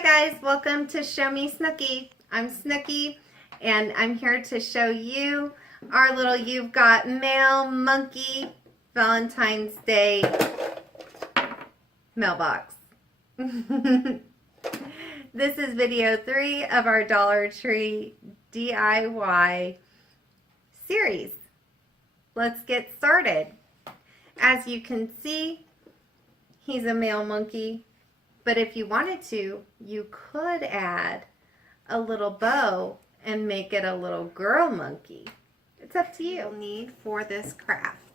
Hi guys, welcome to Show Me Snookie. I'm Snookie and I'm here to show you our little You've Got Mail Monkey Valentine's Day mailbox. This is video 3 of our Dollar Tree DIY series. Let's get started. As you can see, he's a male monkey. But if you wanted to, you could add a little bow and make it a little girl monkey. It's up to you. You'll need for this craft